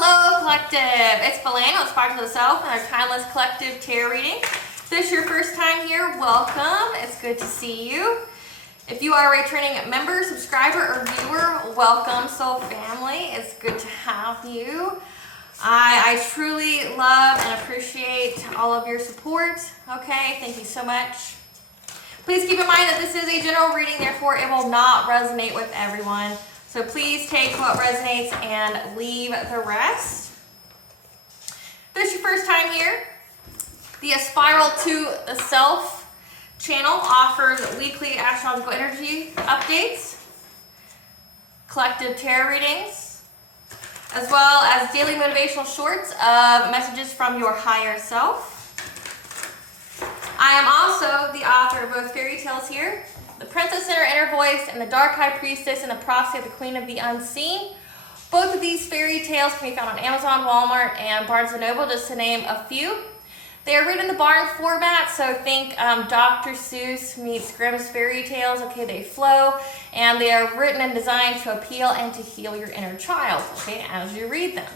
Hello, Collective. It's Belano, Aspiraltotheself, to the Self, and our timeless collective tarot reading. If this is your first time here, welcome. It's good to see you. If you are a returning member, subscriber, or viewer, welcome, soul family. It's good to have you. I truly love and appreciate all of your support. Okay, thank you so much. Please keep in mind that this is a general reading, therefore it will not resonate with everyone. So please take what resonates and leave the rest. If this is your first time here, the Spiral to the Self channel offers weekly astrological energy updates, collective tarot readings, as well as daily motivational shorts of messages from your higher self. I am also the author of both fairy tales here, The Princess in Her Inner Voice and The Dark High Priestess and the Prophecy of the Queen of the Unseen. Both of these fairy tales can be found on Amazon, Walmart, and Barnes & Noble, just to name a few. They are written in the barn format, so think Dr. Seuss meets Grimm's fairy tales. Okay, they flow, and they are written and designed to appeal and to heal your inner child, okay, as you read them.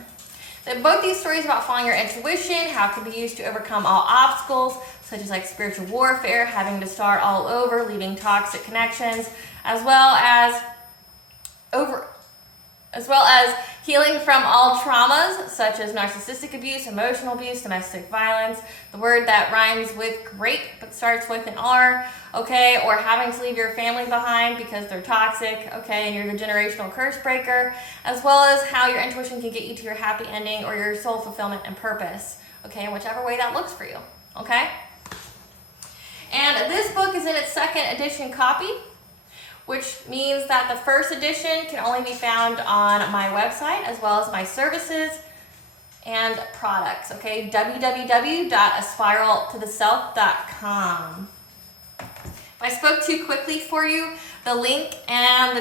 Both these stories about following your intuition, how it can be used to overcome all obstacles, such as like spiritual warfare, having to start all over, leaving toxic connections, as well as healing from all traumas, such as narcissistic abuse, emotional abuse, domestic violence, the word that rhymes with great but starts with an R, okay, or having to leave your family behind because they're toxic, okay, and you're the generational curse breaker, as well as how your intuition can get you to your happy ending or your soul fulfillment and purpose, okay, in whichever way that looks for you, okay? And this book is in its second edition copy, which means that the first edition can only be found on my website as well as my services and products, okay? www.aspiraltotheself.com. If I spoke too quickly for you, the link and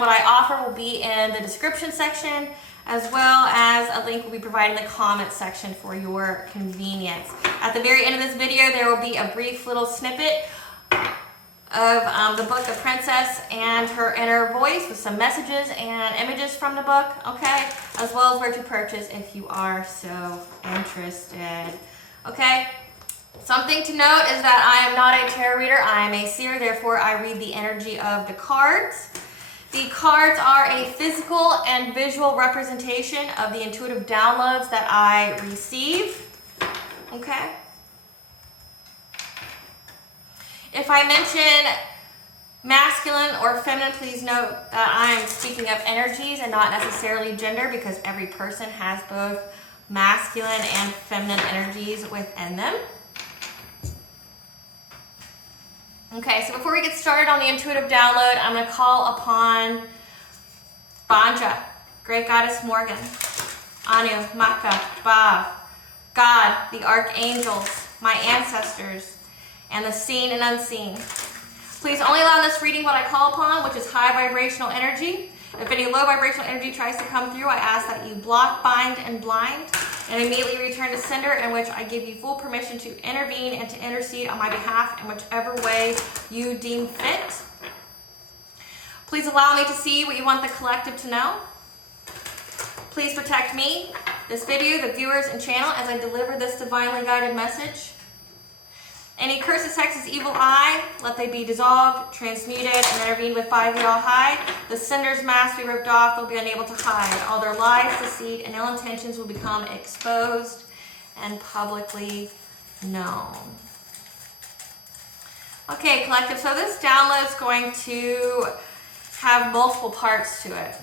what I offer will be in the description section, as well as a link will be provided in the comment section for your convenience. At the very end of this video, there will be a brief little snippet of the book, The Princess and Her Inner Voice, with some messages and images from the book, okay? As well as where to purchase if you are so interested, okay? Something to note is that I am not a tarot reader. I am a seer, therefore I read the energy of the cards. The cards are a physical and visual representation of the intuitive downloads that I receive, okay? If I mention masculine or feminine, please note that I am speaking of energies and not necessarily gender, because every person has both masculine and feminine energies within them. Okay, so before we get started on the intuitive download, I'm going to call upon Banja, Great Goddess Morgan, Anu, Maka, Ba, God, the Archangels, my ancestors, and the seen and unseen. Please only allow this reading what I call upon, which is high vibrational energy. If any low vibrational energy tries to come through, I ask that you block, bind, and blind, and immediately return to sender, in which I give you full permission to intervene and to intercede on my behalf in whichever way you deem fit. Please allow me to see what you want the collective to know. Please protect me, this video, the viewers, and channel as I deliver this divinely guided message. Any curses, hexes, evil eye, let they be dissolved, transmuted, and intervened with by the All High. The sender's mask be ripped off, they'll be unable to hide. All their lies, deceit, and ill intentions will become exposed and publicly known. Okay, collective, so this download is going to have multiple parts to it.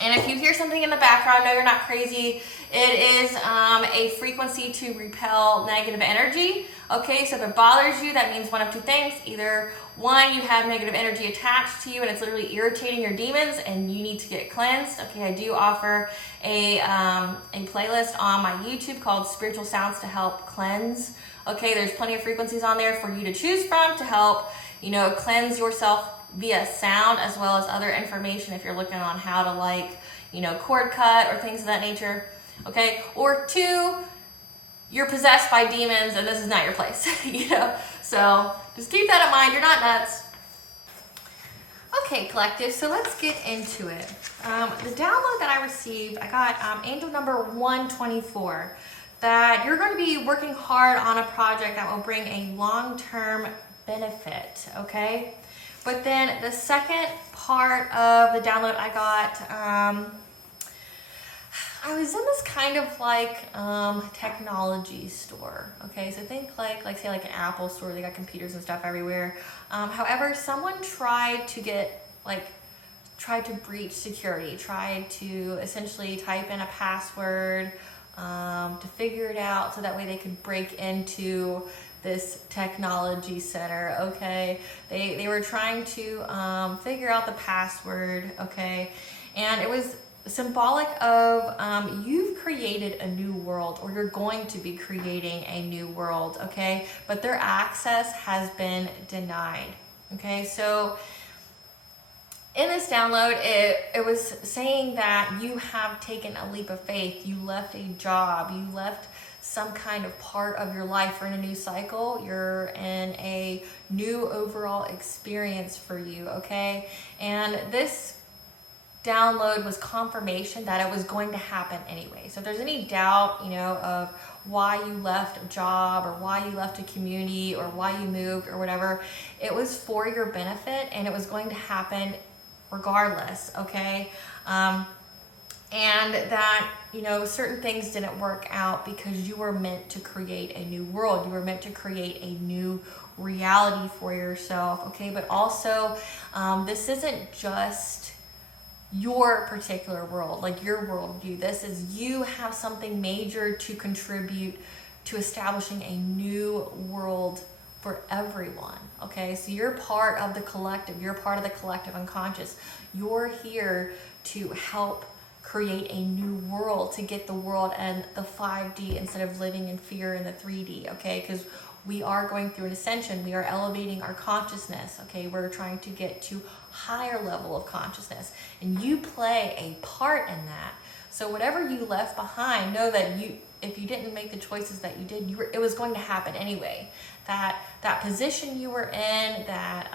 And if you hear something in the background, no, you're not crazy. It is a frequency to repel negative energy. Okay, so if it bothers you, that means one of two things. Either one, you have negative energy attached to you and it's literally irritating your demons and you need to get cleansed. Okay, I do offer a playlist on my YouTube called Spiritual Sounds to help cleanse. Okay, there's plenty of frequencies on there for you to choose from to help, you know, cleanse yourself via sound, as well as other information if you're looking on how to, like, you know, cord cut or things of that nature. Okay, or two, you're possessed by demons and this is not your place, you know, so just keep that in mind. You're not nuts. Okay, collective, so let's get into it. The download that I received, I got angel number 124, that you're going to be working hard on a project that will bring a long-term benefit, okay? But then the second part of the download I got, I was in this kind of like technology store, okay? So think like say like an Apple store, they got computers and stuff everywhere. However, someone tried to breach security, tried to essentially type in a password to figure it out so that way they could break into this technology center, okay? They were trying to figure out the password, okay? And it was symbolic of you've created a new world, or you're going to be creating a new world, okay? But their access has been denied, okay? So in this download, it was saying that you have taken a leap of faith. You left a job, you left some kind of part of your life. You're in a new cycle, you're in a new overall experience for you, okay? And this download was confirmation that it was going to happen anyway. So if there's any doubt, of why you left a job or why you left a community or why you moved or whatever, it was for your benefit and it was going to happen regardless, okay? And that, certain things didn't work out because you were meant to create a new world. You were meant to create a new reality for yourself, okay? But also, this isn't just your particular world, like your worldview. This is you have something major to contribute to establishing a new world for everyone, okay? So you're part of the collective. You're part of the collective unconscious. You're here to help create a new world, to get the world and the 5D instead of living in fear in the 3D, okay? Because we are going through an ascension. We are elevating our consciousness, okay? We're trying to get to higher level of consciousness, and you play a part in that. So whatever you left behind, know that if you didn't make the choices that you did, it was going to happen anyway. That position you were in, that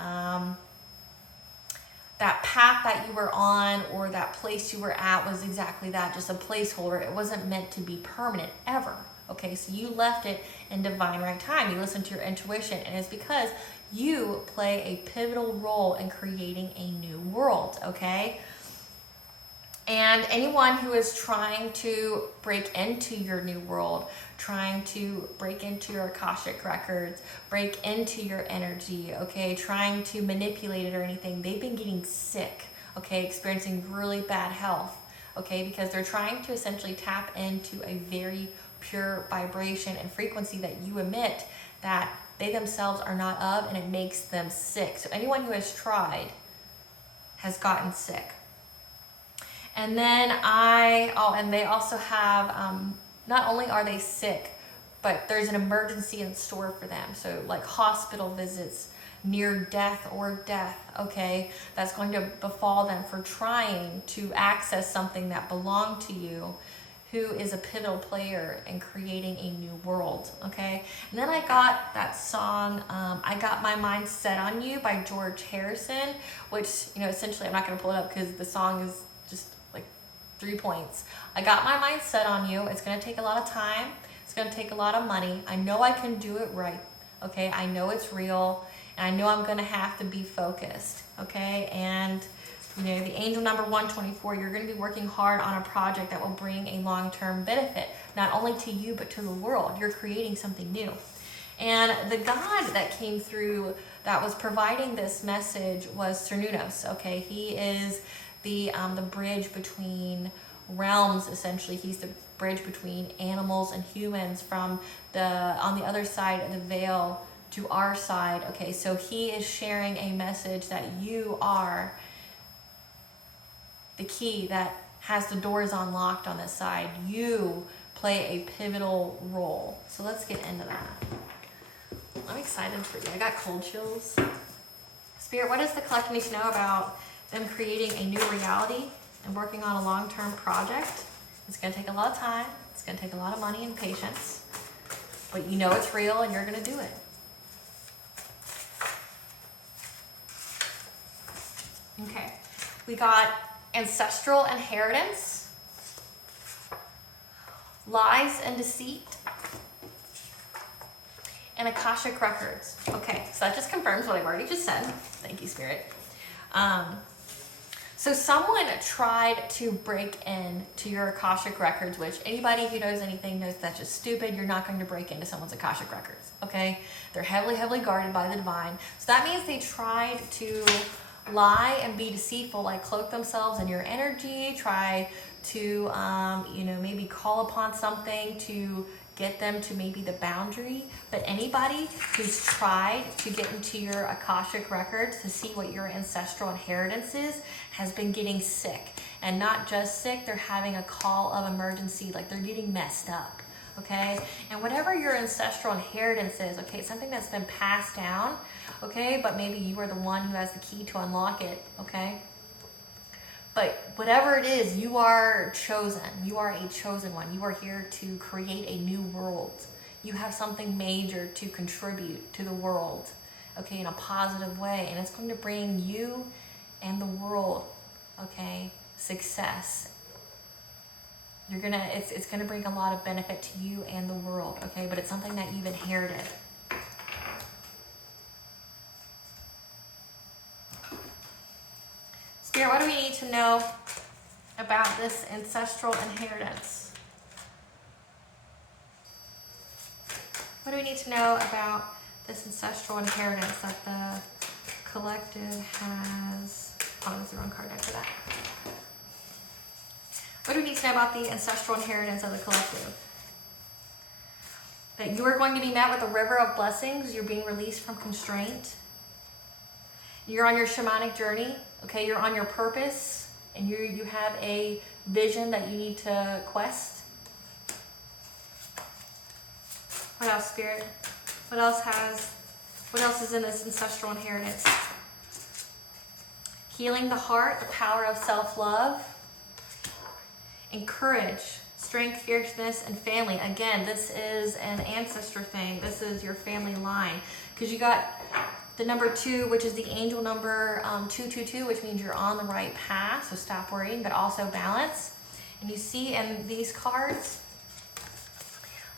path that you were on, or that place you were at was exactly that, just a placeholder. It wasn't meant to be permanent ever. Okay, so you left it in divine right time. You listened to your intuition, and it's because you play a pivotal role in creating a new world, okay? And anyone who is trying to break into your new world, trying to break into your Akashic records, break into your energy, okay, trying to manipulate it or anything, they've been getting sick, okay, experiencing really bad health, okay, because they're trying to essentially tap into a very pure vibration and frequency that you emit that they themselves are not of, and it makes them sick. So anyone who has tried has gotten sick. And then and they also have, not only are they sick, but there's an emergency in store for them. So like hospital visits, near death or death, okay, that's going to befall them for trying to access something that belonged to you, who is a pivotal player in creating a new world, okay? And then I got that song, I Got My Mind Set on You by George Harrison, which, essentially, I'm not gonna pull it up because the song is just like 3 points. I got my mind set on you. It's gonna take a lot of time. It's gonna take a lot of money. I know I can do it right, okay? I know it's real, and I know I'm gonna have to be focused, okay? And the angel number 124, you're going to be working hard on a project that will bring a long-term benefit, not only to you, but to the world. You're creating something new. And the God that came through that was providing this message was Cernunnos, okay? He is the bridge between realms, essentially. He's the bridge between animals and humans from on the other side of the veil to our side, okay? So he is sharing a message that you are the key that has the doors unlocked on this side. You play a pivotal role. So let's get into that. I'm excited for you. I got cold chills. Spirit, what does the collective need to know about them creating a new reality and working on a long-term project? It's going to take a lot of time. It's going to take a lot of money and patience. But you know it's real and you're going to do it. Okay, we got ancestral inheritance, lies and deceit, and Akashic records. Okay, so that just confirms what I've already just said. Thank you, Spirit. So someone tried to break into your Akashic records, which anybody who knows anything knows that's just stupid. You're not going to break into someone's Akashic records, okay? They're heavily, heavily guarded by the divine. So that means they tried to lie and be deceitful, like cloak themselves in your energy, try to, you know, maybe call upon something to get them to maybe the boundary. But anybody who's tried to get into your Akashic records to see what your ancestral inheritance is has been getting sick. And not just sick, they're having a call of emergency, like they're getting messed up, okay? And whatever your ancestral inheritance is, okay, it's something that's been passed down, okay? But maybe you are the one who has the key to unlock it, okay? But whatever it is, you are chosen. You are a chosen one. You are here to create a new world. You have something major to contribute to the world, okay, in a positive way. And it's going to bring you and the world, okay, success. It's gonna bring a lot of benefit to you and the world, okay? But it's something that you've inherited. Spirit, what do we need to know about this ancestral inheritance? What do we need to know about this ancestral inheritance that the collective has? Oh, that's the wrong card after that. What do we need to know about the ancestral inheritance of the collective? That you are going to be met with a river of blessings. You're being released from constraint. You're on your shamanic journey. Okay, you're on your purpose, and you have a vision that you need to quest. What else, Spirit? What else is in this ancestral inheritance? Healing the heart, the power of self-love, and courage, strength, fierceness, and family. Again, this is an ancestor thing. This is your family line. Because you got the number 2, which is the angel number 222, which means you're on the right path, so stop worrying, but also balance. And you see in these cards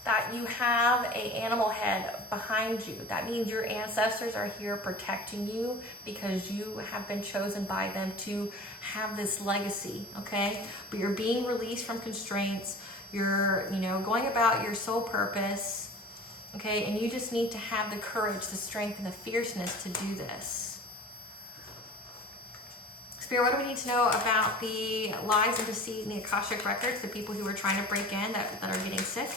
that you have an animal head behind you. That means your ancestors are here protecting you because you have been chosen by them to have this legacy, okay? But you're being released from constraints. You're, going about your soul purpose. Okay, and you just need to have the courage, the strength, and the fierceness to do this. Spirit, what do we need to know about the lies and deceit in the Akashic records, the people who are trying to break in that are getting sick?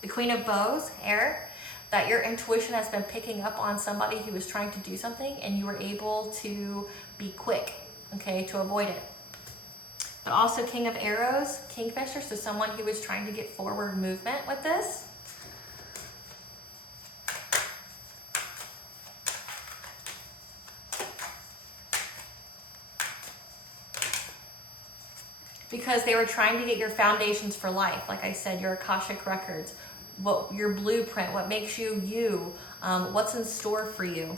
The Queen of Bows, air, that your intuition has been picking up on somebody who is trying to do something and you were able to be quick, okay, to avoid it. But also King of Arrows, Kingfisher, so someone who is trying to get forward movement with this. Because they were trying to get your foundations for life. Like I said, your Akashic records, your blueprint, what makes you you, what's in store for you.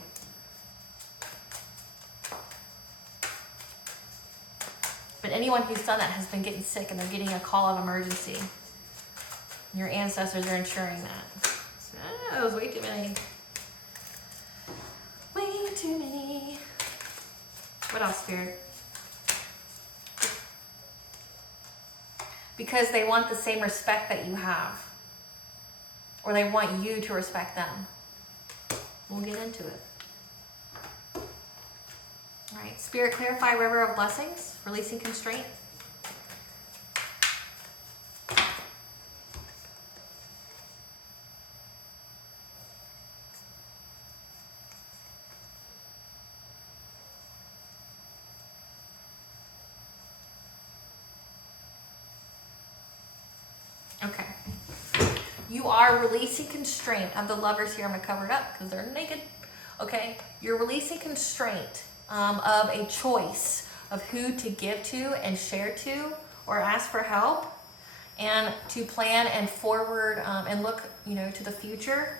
But anyone who's done that has been getting sick and they're getting a call of emergency. Your ancestors are ensuring that. So, that was way too many. Way too many. What else, Spirit? Because they want the same respect that you have. Or they want you to respect them. We'll get into it. All right, Spirit, clarify river of blessings, releasing constraint. Okay. You are releasing constraint of the lovers here. I'm going to cover it up because they're naked. Okay. You're releasing constraint of a choice of who to give to and share to or ask for help, and to plan and forward and look, to the future.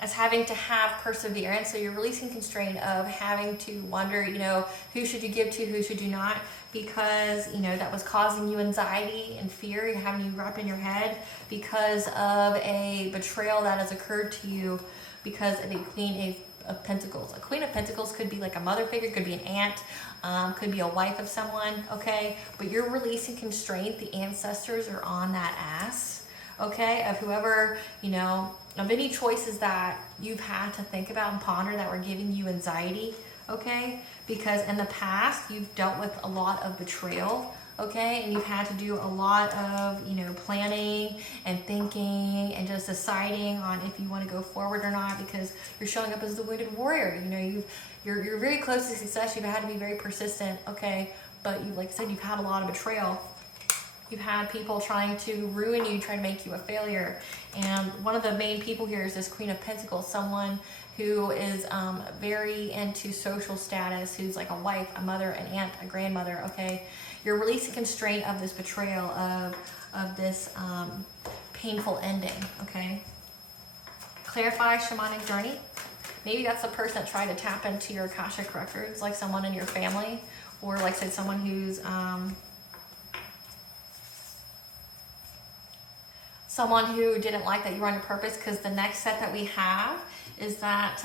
as having to have perseverance. So you're releasing constraint of having to wonder, you know, who should you give to, who should you not, because, you know, that was causing you anxiety and fear and having you wrapped in your head because of a betrayal that has occurred to you because of a Queen of Pentacles. A Queen of Pentacles could be like a mother figure, could be an aunt, could be a wife of someone, okay? But you're releasing constraint. The ancestors are on that ass, okay? Of whoever, you know, of any choices that you've had to think about and ponder that were giving you anxiety, okay? Because in the past, you've dealt with a lot of betrayal, okay? And you've had to do a lot of, you know, planning and thinking and just deciding on if you want to go forward or not, because you're showing up as the wounded warrior. You know, you're very close to success. You've had to be very persistent, okay? But you, like I said, you've had a lot of betrayal. You've had people trying to ruin you, trying to make you a failure. And one of the main people here is this Queen of Pentacles, someone who is very into social status, who's like a wife, a mother, an aunt, a grandmother, okay? You're releasing constraint of this betrayal, of this painful ending, okay? Clarify shamanic journey. Maybe that's the person that tried to tap into your Akashic records, like someone in your family, or like I said, someone who's someone who didn't like that you were on your purpose, because the next set that we have is that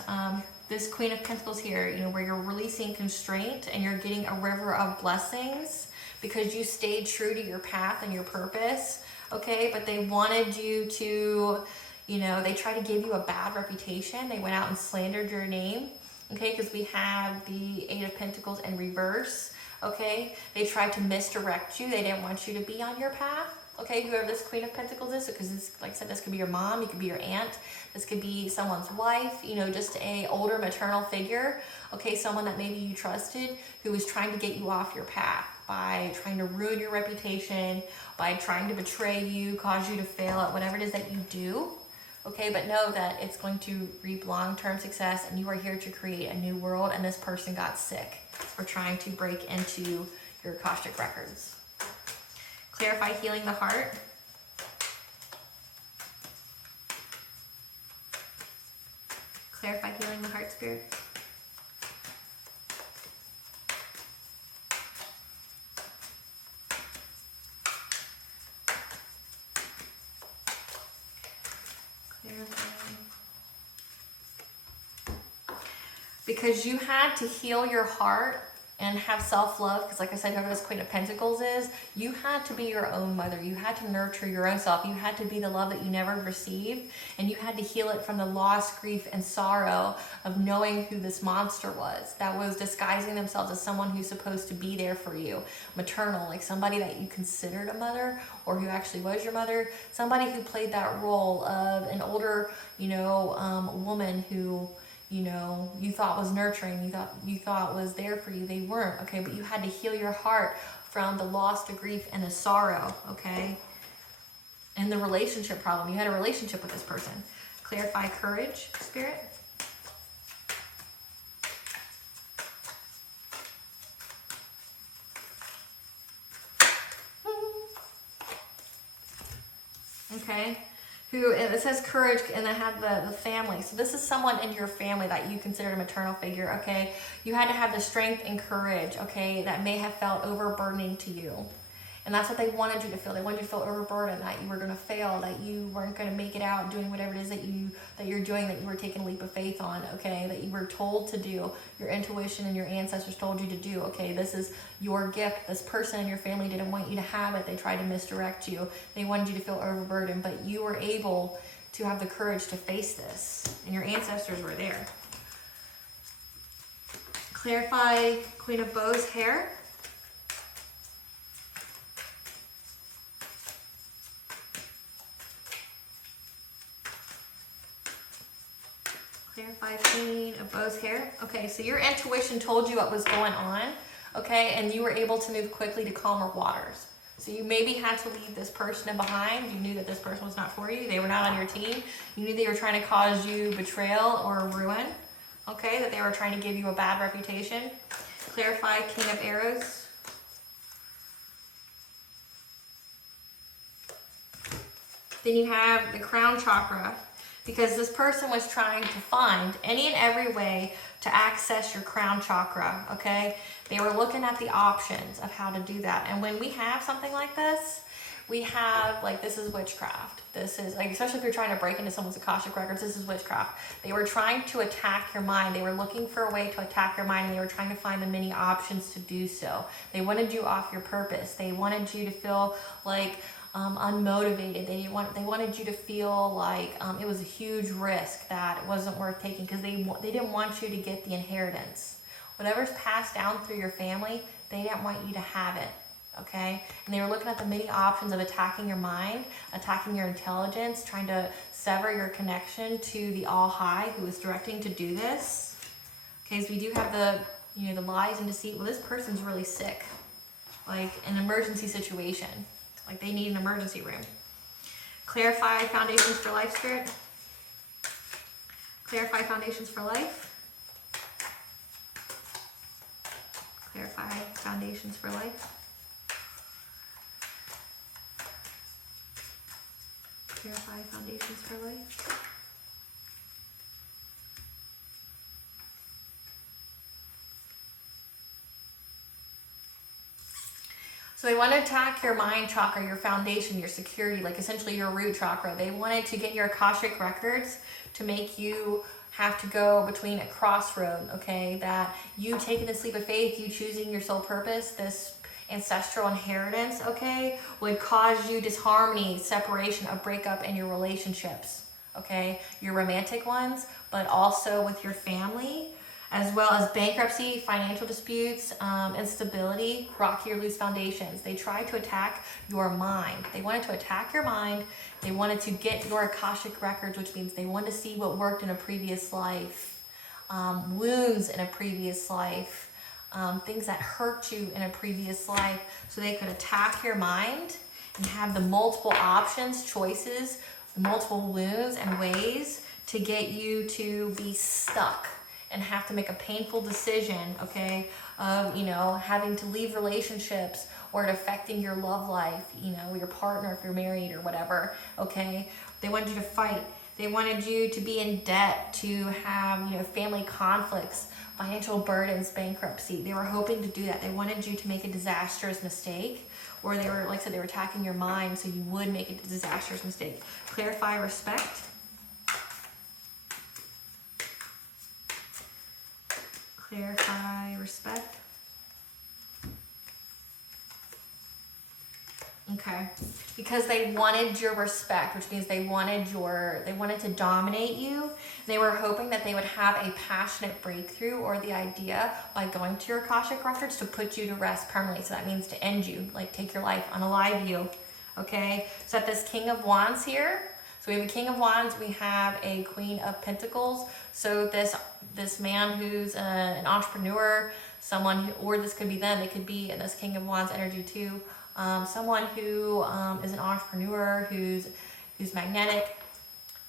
this Queen of Pentacles here, you know, where you're releasing constraint and you're getting a river of blessings because you stayed true to your path and your purpose, okay? But they wanted you to, you know, they tried to give you a bad reputation. They went out and slandered your name, okay? Because we have the Eight of Pentacles in reverse, okay? They tried to misdirect you. They didn't want you to be on your path. Okay, whoever this Queen of Pentacles is, because this, like I said, this could be your mom, it could be your aunt, this could be someone's wife, you know, just a older maternal figure, okay, someone that maybe you trusted who was trying to get you off your path by trying to ruin your reputation, by trying to betray you, cause you to fail at whatever it is that you do, okay, but know that it's going to reap long-term success and you are here to create a new world, and this person got sick for trying to break into your Akashic records. Clarify healing the heart. Clarify healing the heart, Spirit. Clarify. Because you had to heal your heart and have self-love, because like I said, whoever this Queen of Pentacles is, you had to be your own mother. You had to nurture your own self. You had to be the love that you never received, and you had to heal it from the loss, grief, and sorrow of knowing who this monster was that was disguising themselves as someone who's supposed to be there for you. Maternal, like somebody that you considered a mother, or who actually was your mother. Somebody who played that role of an older, you know, woman who, you know, you thought was nurturing, you thought was there for you. They weren't, okay? But you had to heal your heart from the loss, the grief, and the sorrow, okay? And the relationship problem. You had a relationship with this person. Clarify courage, Spirit. Okay? Who, and it says courage, and I have the family. So this is someone in your family that you considered a maternal figure, okay? You had to have the strength and courage, okay, that may have felt overburdening to you. And that's what they wanted you to feel. They wanted you to feel overburdened, that you were going to fail, that you weren't going to make it out doing whatever it is that you're doing, that you were taking a leap of faith on, okay, that you were told to do, your intuition and your ancestors told you to do, okay, this is your gift. This person in your family didn't want you to have it. They tried to misdirect you. They wanted you to feel overburdened, but you were able to have the courage to face this, and your ancestors were there. Clarify Queen of Bows hair. Clarify Queen of Bows hair. Okay, so your intuition told you what was going on, okay, and you were able to move quickly to calmer waters. So you maybe had to leave this person behind. You knew that this person was not for you. They were not on your team. You knew they were trying to cause you betrayal or ruin, okay, that they were trying to give you a bad reputation. Clarify King of Arrows. Then you have the crown chakra. because this person was trying to find any and every way to access your crown chakra, okay? They were looking at the options of how to do that. And when we have something like this, we have, like, this is witchcraft. This is, like, especially if you're trying to break into someone's Akashic records, this is witchcraft. They were trying to attack your mind. They were looking for a way to attack your mind, and they were trying to find the many options to do so. They wanted you off your purpose. They wanted you to feel like unmotivated. They wanted you to feel like it was a huge risk, that it wasn't worth taking, because they didn't want you to get the inheritance. Whatever's passed down through your family, they didn't want you to have it. Okay, and they were looking at the many options of attacking your mind, attacking your intelligence, trying to sever your connection to the All High, who is directing to do this. Okay, so we do have the, you know, the lies and deceit. Well, this person's really sick, like an emergency situation, like they need an emergency room. Clarify foundations for life, Spirit. Clarify foundations for life. Clarify foundations for life. Clarify foundations for life. So they want to attack your mind chakra, your foundation, your security, like essentially your root chakra. They wanted to get your Akashic records to make you have to go between a crossroad, okay? That you taking this leap of faith, you choosing your soul purpose, this ancestral inheritance, okay, would cause you disharmony, separation, a breakup in your relationships, okay, your romantic ones, but also with your family, as well as bankruptcy, financial disputes, instability, rocky or loose foundations. They tried to attack your mind. They wanted to attack your mind. They wanted to get your Akashic records, which means they wanted to see what worked in a previous life, wounds in a previous life, things that hurt you in a previous life, so they could attack your mind and have the multiple options, choices, the multiple wounds and ways to get you to be stuck and have to make a painful decision, okay, of, you know, having to leave relationships, or it affecting your love life, you know, your partner if you're married or whatever, okay? They wanted you to fight. They wanted you to be in debt, to have, you know, family conflicts, financial burdens, bankruptcy. They were hoping to do that. They wanted you to make a disastrous mistake, or they were, like I said, they were attacking your mind so you would make a disastrous mistake. Clarify, respect. Clarify, respect. Okay, because they wanted your respect, which means they wanted to dominate you. They were hoping that they would have a passionate breakthrough, or the idea by going to your Akashic records to put you to rest permanently. So that means to end you, like take your life, unalive you. Okay, so at this King of Wands here, so we have a King of Wands, we have a Queen of Pentacles. So this man who's an entrepreneur, someone who, or this could be them, they could be in this King of Wands energy too. Someone who is an entrepreneur, who's magnetic,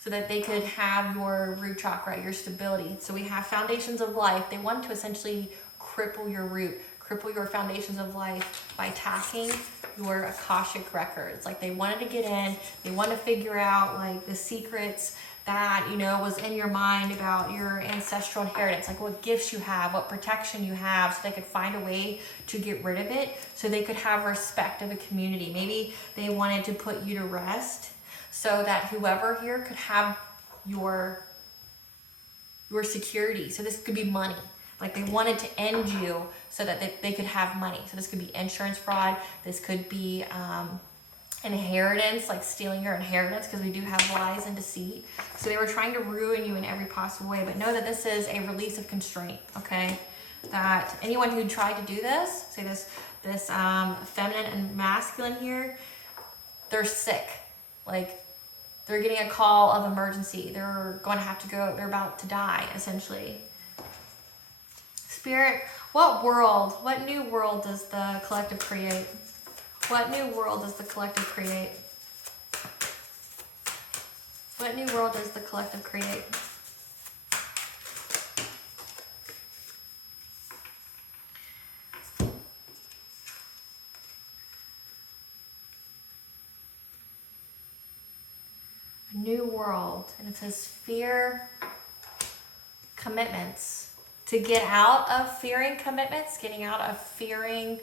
so that they could have your root chakra, your stability. So we have foundations of life. They want to essentially cripple your root, cripple your foundations of life by attacking your Akashic records. Like they wanted to get in, they want to figure out like the secrets that, you know, was in your mind about your ancestral inheritance, like what gifts you have, what protection you have, so they could find a way to get rid of it, so they could have respect of a community. Maybe they wanted to put you to rest so that whoever here could have your security. So this could be money. Like they wanted to end you so that they could have money. So this could be insurance fraud. This could be inheritance, like stealing your inheritance, because we do have lies and deceit. So they were trying to ruin you in every possible way. But know that this is a release of constraint, okay? That anyone who tried to do this, say this feminine and masculine here, they're sick. Like they're getting a call of emergency. They're going to have to go, they're about to die, essentially. Spirit, what new world does the collective create? What new world does the collective create? What new world does the collective create? A new world, and It says fear commitments. To get out of fearing commitments, getting out of fearing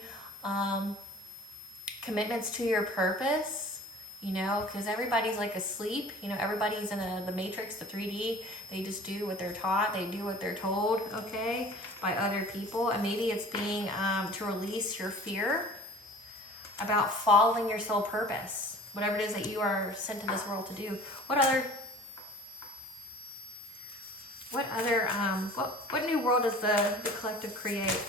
commitments to your purpose, you know, because everybody's like asleep, you know, everybody's in the matrix, the 3D. They just do what they're taught, they do what they're told, okay, by other people. And maybe it's being to release your fear about following your soul purpose, whatever it is that you are sent to this world to do. What new world does the collective create?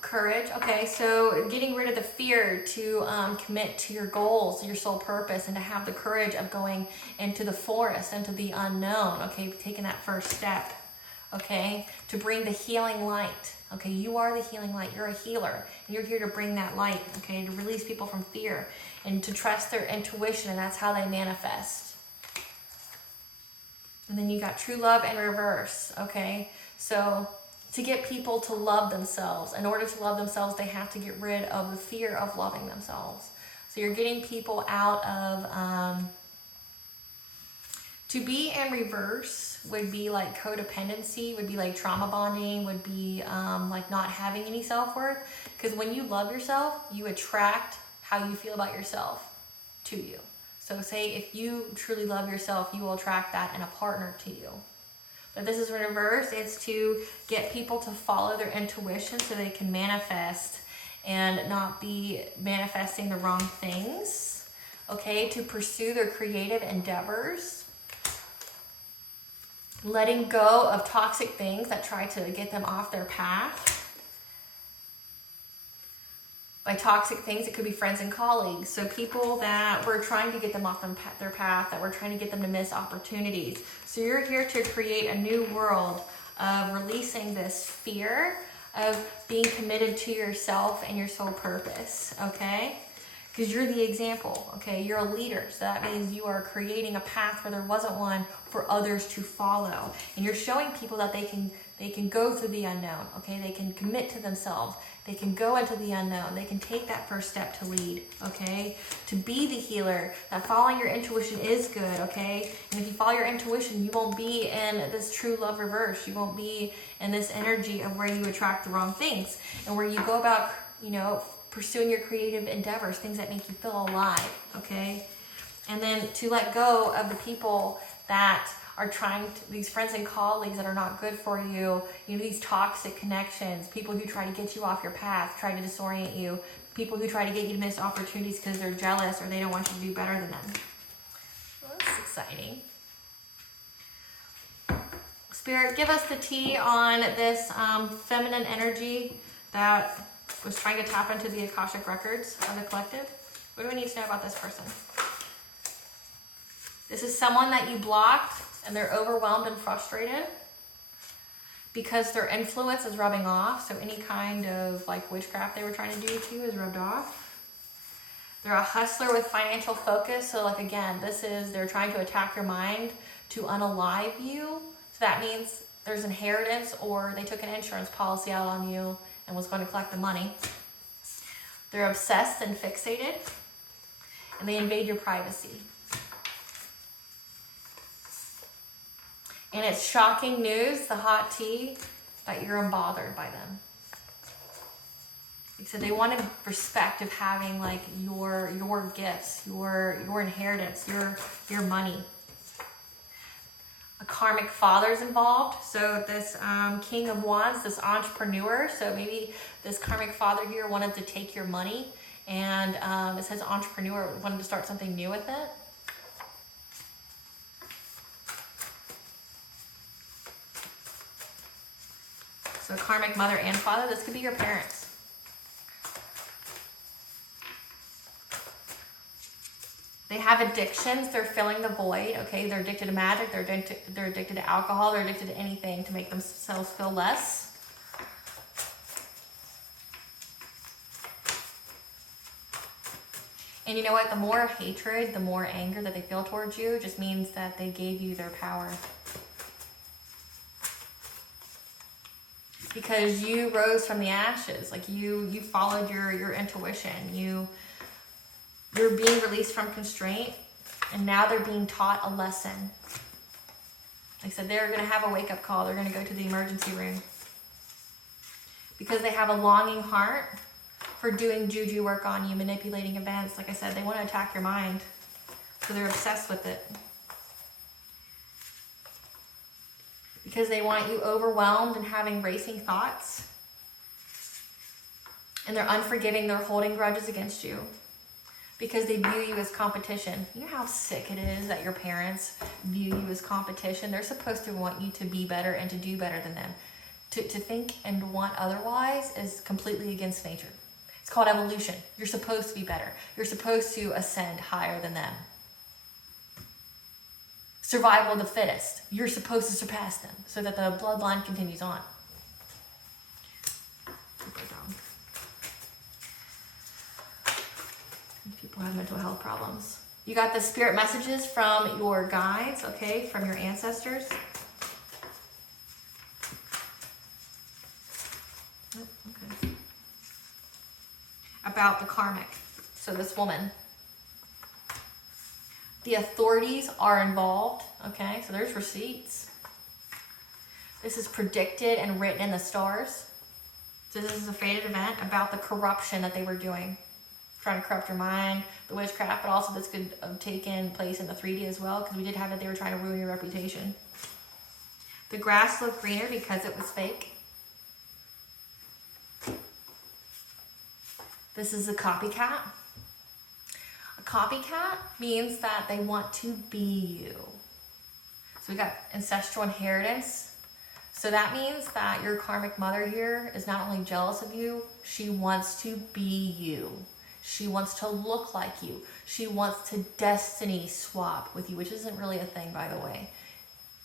Courage. Okay, so getting rid of the fear to commit to your goals, your soul purpose, and to have the courage of going into the forest, into the unknown. Okay, taking that first step. Okay, to bring the healing light. Okay, you are the healing light. You're a healer, and you're here to bring that light. Okay, to release people from fear and to trust their intuition, and that's how they manifest. And then you got true love in reverse. Okay, so to get people to love themselves. In order to love themselves, they have to get rid of the fear of loving themselves. So you're getting people out of, to be in reverse would be like codependency, would be like trauma bonding, would be like not having any self-worth. Because when you love yourself, you attract how you feel about yourself to you. So say if you truly love yourself, you will attract that in a partner to you. But this is in reverse. It's to get people to follow their intuition so they can manifest and not be manifesting the wrong things. Okay, to pursue their creative endeavors. Letting go of toxic things that try to get them off their path. By toxic things, it could be friends and colleagues. So people that were trying to get them off their path, that were trying to get them to miss opportunities. So you're here to create a new world of releasing this fear of being committed to yourself and your soul purpose, okay? Because you're the example, okay? You're a leader, so that means you are creating a path where there wasn't one for others to follow. And you're showing people that they can go through the unknown, okay? They can commit to themselves. They can go into the unknown. They can take that first step to lead, okay? To be the healer, that following your intuition is good, okay? And if you follow your intuition, you won't be in this true love reverse. You won't be in this energy of where you attract the wrong things and where you go about, you know, pursuing your creative endeavors, things that make you feel alive, okay? And then to let go of the people that are trying to, these friends and colleagues that are not good for you, you know, these toxic connections, people who try to get you off your path, try to disorient you, people who try to get you to miss opportunities because they're jealous or they don't want you to do better than them. Well, that's exciting. Spirit, give us the tea on this feminine energy that was trying to tap into the Akashic records of the collective. What do we need to know about this person? This is someone that you blocked and they're overwhelmed and frustrated because their influence is rubbing off. So any kind of like witchcraft they were trying to do to you is rubbed off. They're a hustler with financial focus. So like again, they're trying to attack your mind to unalive you. So that means there's inheritance or they took an insurance policy out on you and was going to collect the money. They're obsessed and fixated, and they invade your privacy. And it's shocking news, the hot tea, that you're unbothered by them. So they wanted respect of having like your gifts, your inheritance, your money. A karmic father's involved. So this King of Wands, this entrepreneur. So maybe this karmic father here wanted to take your money, and it says entrepreneur wanted to start something new with it. So karmic mother and father, this could be your parents. They have addictions, they're filling the void, okay? They're addicted to magic, they're addicted to alcohol, they're addicted to anything to make themselves feel less. And you know what? The more hatred, the more anger that they feel towards you just means that they gave you their power. Because you rose from the ashes, like you followed your intuition, you You're being released from constraint, and now they're being taught a lesson. Like I said, they're going to have a wake-up call. They're going to go to the emergency room. Because they have a longing heart for doing juju work on you, manipulating events. Like I said, they want to attack your mind. So they're obsessed with it. Because they want you overwhelmed and having racing thoughts. And they're unforgiving. They're holding grudges against you. Because they view you as competition. You know how sick it is that your parents view you as competition? They're supposed to want you to be better and to do better than them. To think and want otherwise is completely against nature. It's called evolution. You're supposed to be better. You're supposed to ascend higher than them. Survival of the fittest. You're supposed to surpass them so that the bloodline continues on. People have mental health problems. You got the spirit messages from your guides, okay, from your ancestors. Oh, okay. About the karmic. So this woman. The authorities are involved, okay, so there's receipts. This is predicted and written in the stars. So this is a fated event about the corruption that they were doing. Trying to corrupt your mind, the witchcraft, but also this could have taken place in the 3D as well, because we did have that they were trying to ruin your reputation. The grass looked greener because it was fake. This is a copycat. A copycat means that they want to be you. So we got ancestral inheritance. So that means that your karmic mother here is not only jealous of you, she wants to be you. She wants to look like you. She wants to destiny swap with you, which isn't really a thing, by the way.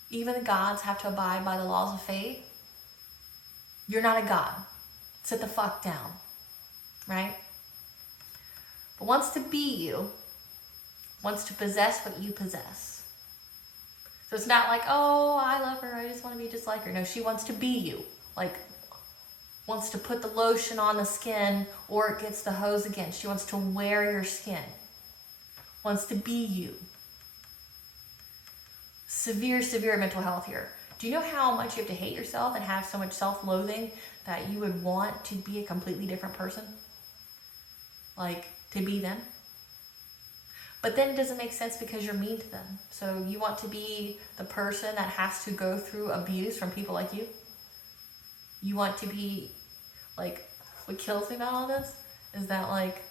Even the gods have to abide by the laws of fate. You're not a god. Sit the fuck down, right? But wants to be you, wants to possess what you possess. So it's not like, oh, I love her, I just want to be just like her. No, she wants to be you. Like, wants to put the lotion on the skin or it gets the hose again. She wants to wear your skin. Wants to be you. Severe, severe mental health here. Do you know how much you have to hate yourself and have so much self-loathing that you would want to be a completely different person? Like, to be them? But then it doesn't make sense because you're mean to them. So you want to be the person that has to go through abuse from people like you? You want to be, like, what kills me about all this is that, like,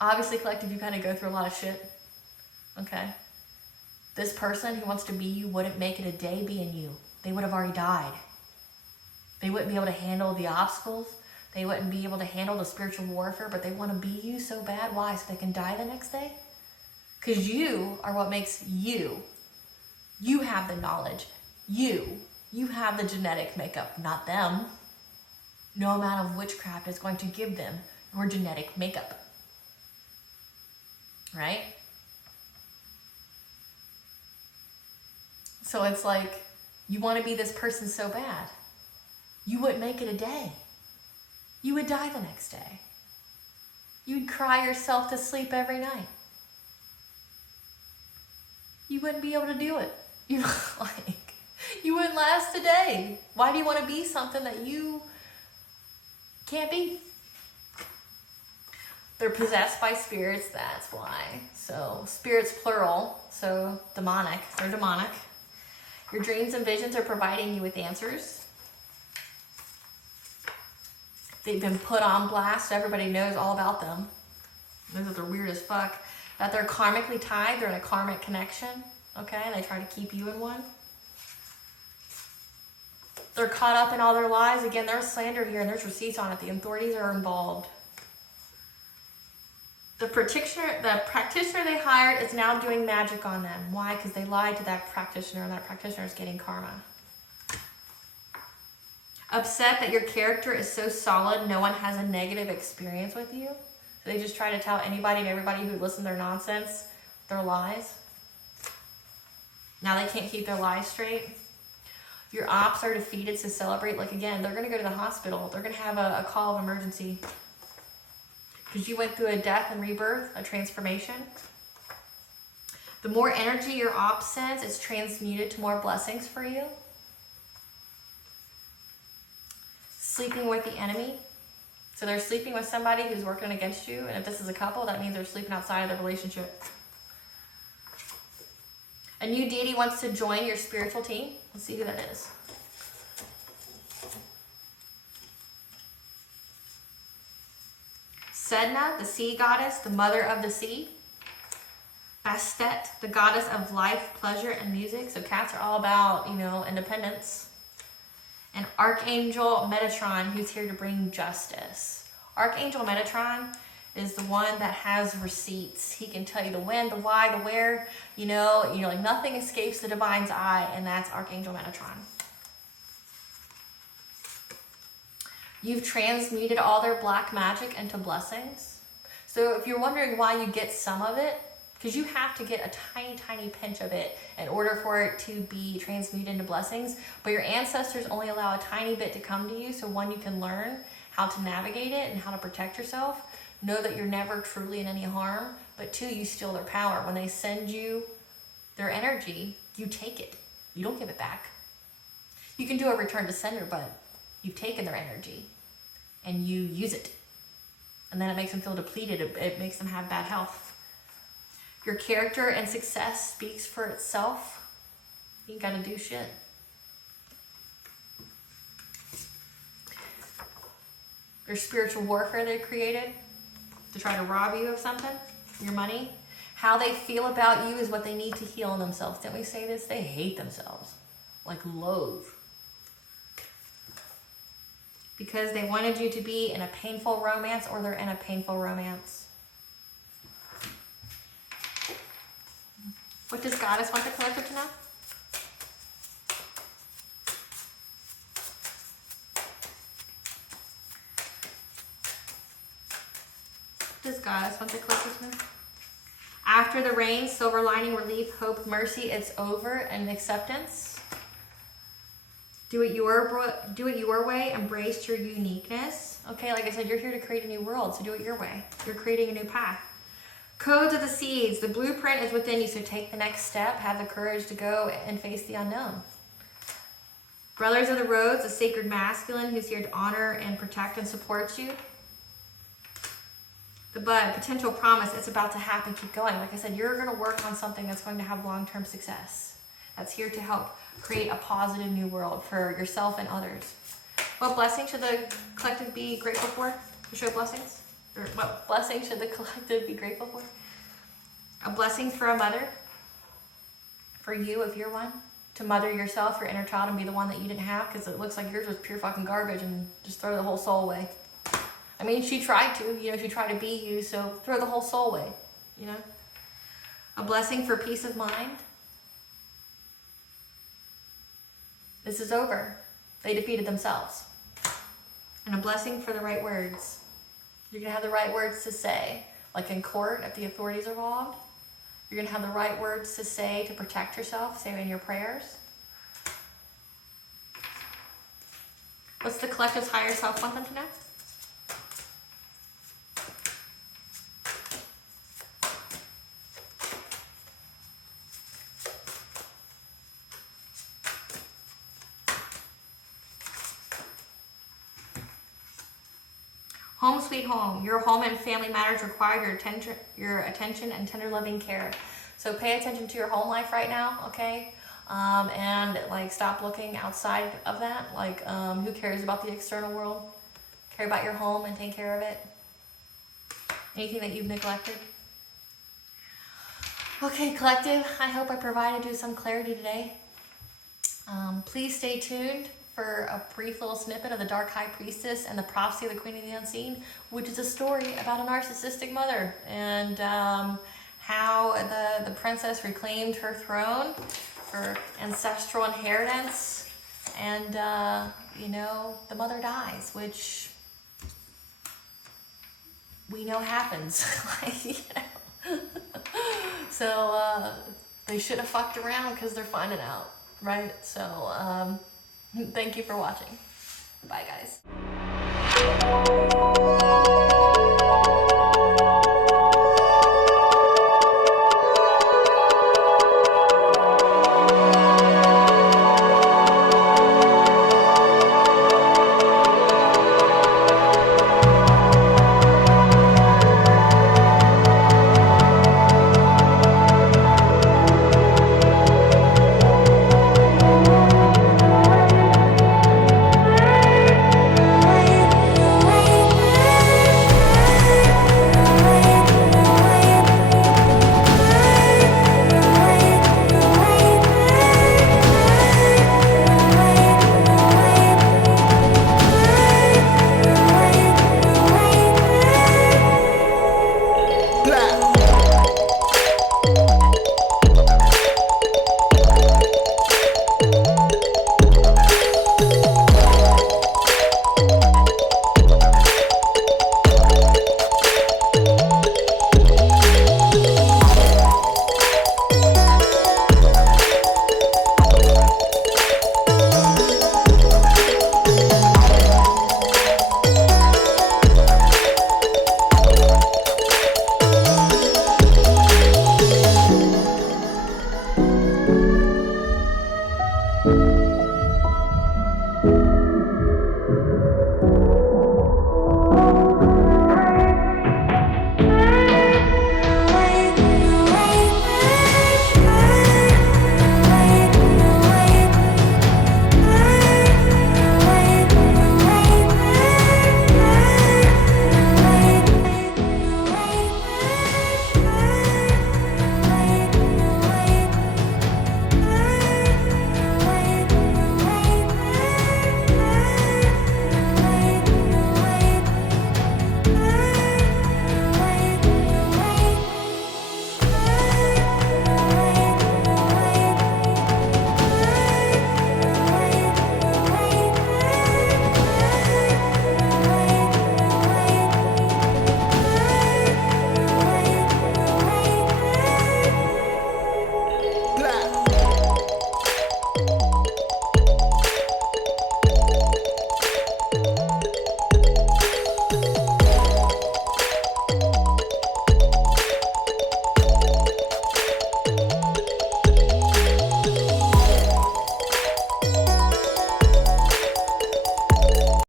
obviously, collective, you kind of go through a lot of shit, okay? This person who wants to be you wouldn't make it a day being you. They would have already died. They wouldn't be able to handle the obstacles. They wouldn't be able to handle the spiritual warfare, but they want to be you so bad. Why? So they can die the next day? Because you are what makes you. You have the knowledge. You have the genetic makeup, not them. No amount of witchcraft is going to give them your genetic makeup. Right? So it's like, you want to be this person so bad. You wouldn't make it a day. You would die the next day. You'd cry yourself to sleep every night. You wouldn't be able to do it. You wouldn't last a day. Why do you want to be something that you can't be? They're possessed by spirits, that's why. So spirits plural, so demonic, they're demonic. Your dreams and visions are providing you with answers. They've been put on blast, so everybody knows all about them. Those are weird as fuck. That they're karmically tied, they're in a karmic connection, okay? And they try to keep you in one. They're caught up in all their lies. Again, there's slander here and there's receipts on it. The authorities are involved. The practitioner they hired is now doing magic on them. Why? Because they lied to that practitioner and that practitioner is getting karma. Upset that your character is so solid, no one has a negative experience with you. So they just try to tell anybody and everybody who listens to their nonsense, their lies. Now they can't keep their lies straight. Your ops are defeated, so celebrate. Like, again, they're going to go to the hospital. They're going to have a call of emergency. because you went through a death and rebirth, a transformation. The more energy your op sends, it's transmuted to more blessings for you. Sleeping with the enemy. So they're sleeping with somebody who's working against you. And if this is a couple, that means they're sleeping outside of their relationship. A new deity wants to join your spiritual team. Let's see who that is. Sedna, the sea goddess, the mother of the sea. Bastet, the goddess of life, pleasure, and music. So cats are all about, independence. And Archangel Metatron, who's here to bring justice. Archangel Metatron is the one that has receipts. He can tell you the when, the why, the where. Like nothing escapes the divine's eye, and that's Archangel Metatron. You've transmuted all their black magic into blessings. So if you're wondering why you get some of it, because you have to get a tiny, tiny pinch of it in order for it to be transmuted into blessings. But your ancestors only allow a tiny bit to come to you. So one, you can learn how to navigate it and how to protect yourself. Know that you're never truly in any harm. But two, you steal their power. When they send you their energy, you take it. You don't give it back. You can do a return to sender, but you've taken their energy and you use it. And then it makes them feel depleted. It makes them have bad health. Your character and success speaks for itself. You ain't gotta do shit. There's spiritual warfare they created to try to rob you of something, your money. How they feel about you is what they need to heal in themselves. Didn't we say this? They hate themselves, like loathe. Because they wanted you to be in a painful romance, or they're in a painful romance. What does Goddess want the collective to know? What does Goddess want the collective to know? After the rain, silver lining, relief, hope, mercy, it's over, and acceptance. Do it your way, embrace your uniqueness. Okay, like I said, you're here to create a new world, so do it your way. You're creating a new path. Codes of the seeds. The blueprint is within you, so take the next step. Have the courage to go and face the unknown. Brothers of the Roads, the sacred masculine who's here to honor and protect and support you. The bud, potential promise. It's about to happen. Keep going. Like I said, you're going to work on something that's going to have long-term success. That's here to help create a positive new world for yourself and others. What blessing should the collective be grateful for to show blessings? Or what blessing should the collective be grateful for? A blessing for a mother. For you, if you're one. To mother yourself, your inner child, and be the one that you didn't have, because it looks like yours was pure fucking garbage, and just throw the whole soul away. I mean, she tried to, she tried to be you, so throw the whole soul away, A blessing for peace of mind. This is over. They defeated themselves. And a blessing for the right words. You're going to have the right words to say. Like in court, if the authorities are involved, you're going to have the right words to say to protect yourself. Say in your prayers. What's the collective's higher self want them to know? Home sweet home. Your home and family matters require your attention and tender loving care. So pay attention to your home life right now, okay? And stop looking outside of that. Who cares about the external world? Care about your home and take care of it. Anything that you've neglected. Okay, collective, I hope I provided you some clarity today. Please stay tuned for a brief little snippet of the Dark High Priestess and the Prophecy of the Queen of the Unseen, which is a story about a narcissistic mother and how the princess reclaimed her throne for ancestral inheritance, and the mother dies, which we know happens. So they should have fucked around because they're finding out, right? So thank you for watching. Bye, guys.